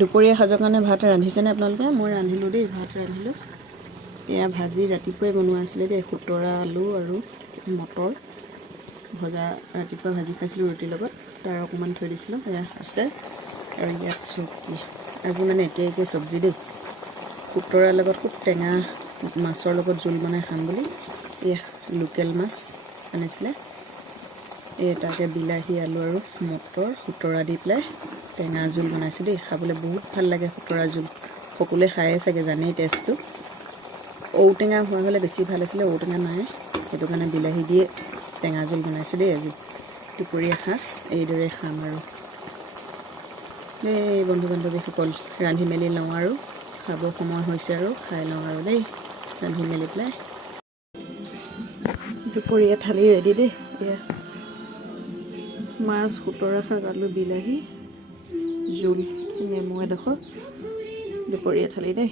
দুপৰীয়া সাজৰ কাৰণে ভাত ৰান্ধিছেনে আপোনালোকে? মই ৰান্ধিলোঁ দেই, ভাত ৰান্ধিলোঁ। এয়া ভাজি ৰাতিপুৱাই বনোৱা আছিলে দেই, খুতৰা আলু আৰু মটৰ ভজা ৰাতিপুৱা ভাজি খাইছিলোঁ ৰুটিৰ লগত, তাৰ অকণমান থৈ দিছিলোঁ, এয়া আছে। আৰু ইয়াত চব্জি, আজি মানে একে চব্জি দেই, খুতৰাৰ লগত খুব টেঙা মাছৰ লগত জোল বনাই খাম বুলি এয়া লোকেল মাছ আনিছিলে। তাকে বিলাহী আলু আৰু মটৰ খুতৰা দি পেলাই টেঙা জোল বনাইছোঁ দেই। খাবলৈ বহুত ভাল লাগে খুতৰা জোল, সকলোৱে খায়ে চাগে, জানেই টেষ্টটো। ঔটেঙা হোৱা হ'লে বেছি ভাল আছিলে, ঔটেঙা নাই, সেইটো কাৰণে বিলাহী দিয়ে টেঙা জোল বনাইছোঁ দেই। আজি দুপৰীয়া সাজ এইদৰে খাম আৰু দেই বন্ধু বান্ধৱীসকল। ৰান্ধি মেলি লওঁ আৰু খাব সময় হৈছে আৰু খাই লওঁ আৰু দেই, ৰান্ধি মেলি পেলাই। দুপৰীয়া থালি ৰেডি দেই। এয়া মাছ, খুতৰা শাক, আলু, বিলাহী, জোল, নেমু এডোখৰ, দুপৰীয়া থালি দেই।